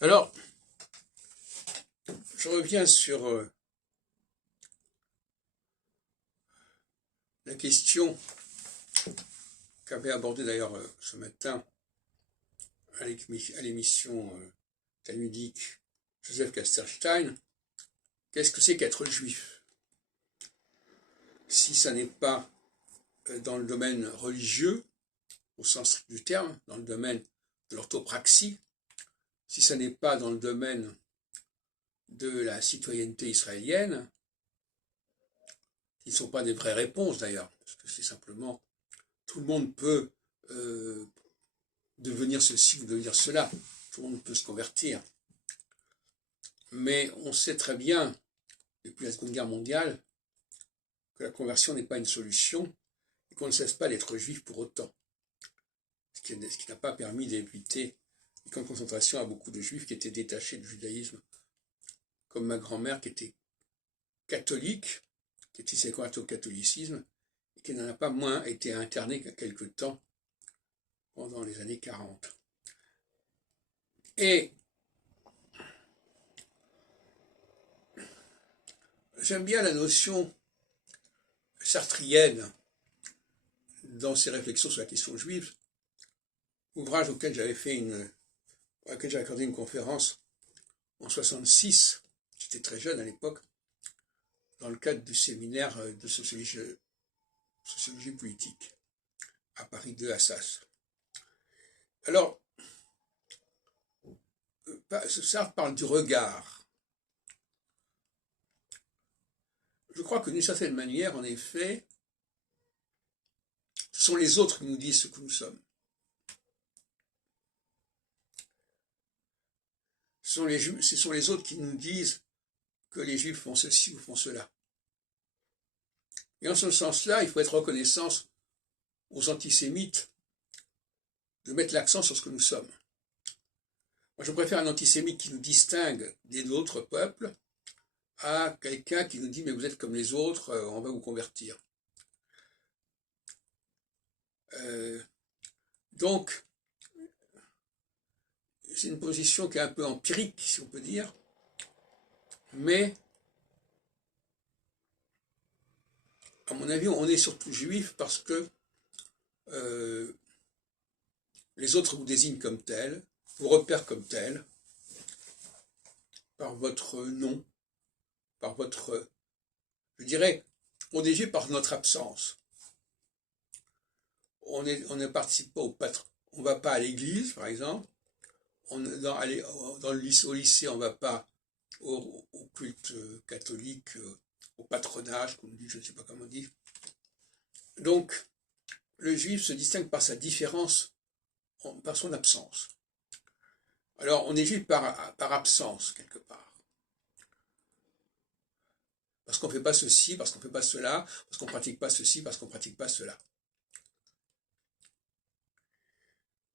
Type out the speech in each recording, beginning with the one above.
Alors, je reviens sur la question qu'avait abordée d'ailleurs ce matin à l'émission talmudique Joseph Casterstein. Qu'est-ce que c'est qu'être juif? Si ça n'est pas dans le domaine religieux, au sens strict du terme, dans le domaine de l'orthopraxie, si ça n'est pas dans le domaine de la citoyenneté israélienne, qui ne sont pas des vraies réponses d'ailleurs, parce que c'est simplement, tout le monde peut devenir ceci ou devenir cela, tout le monde peut se convertir. Mais on sait très bien, depuis la Seconde Guerre mondiale, que la conversion n'est pas une solution et qu'on ne cesse pas d'être juif pour autant. Ce qui n'a pas permis d'éviter les camps de concentration à beaucoup de juifs qui étaient détachés du judaïsme, comme ma grand-mère qui était catholique, qui était s'est convertie au catholicisme, et qui n'en a pas moins été internée qu'à quelque temps pendant les années 40. Et j'aime bien la notion sartrienne dans ses réflexions sur la question juive, ouvrage auquel j'avais accordé une conférence en 66, j'étais très jeune à l'époque, dans le cadre du séminaire de sociologie politique à Paris 2 Assas. Alors, Sartre parle du regard. Je crois que d'une certaine manière, en effet, ce sont les autres qui nous disent ce que nous sommes. Ce sont les autres qui nous disent que les juifs font ceci ou font cela. Et en ce sens-là, il faut être reconnaissant aux antisémites de mettre l'accent sur ce que nous sommes. Moi, je préfère un antisémite qui nous distingue des autres peuples à quelqu'un qui nous dit « mais vous êtes comme les autres, on va vous convertir ». Donc, c'est une position qui est un peu empirique, si on peut dire, mais à mon avis, on est surtout juif parce que les autres vous désignent comme tel, vous repèrent comme tel, par votre nom, par votre... Je dirais, on est juif par notre absence. On ne participe pas on ne va pas à l'église, par exemple. Au lycée, on ne va pas au culte catholique, au patronage, comme on dit, je ne sais pas comment on dit. Donc, le juif se distingue par sa différence, par son absence. Alors, on est juif par absence, quelque part. Parce qu'on ne fait pas ceci, parce qu'on ne fait pas cela, parce qu'on ne pratique pas ceci, parce qu'on ne pratique pas cela.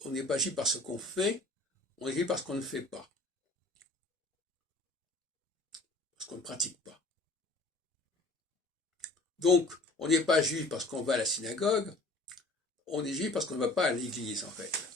On n'est pas juif par ce qu'on fait, on est juif parce qu'on ne fait pas. Parce qu'on ne pratique pas. Donc, on n'est pas juif parce qu'on va à la synagogue, on est juif parce qu'on ne va pas à l'église, en fait.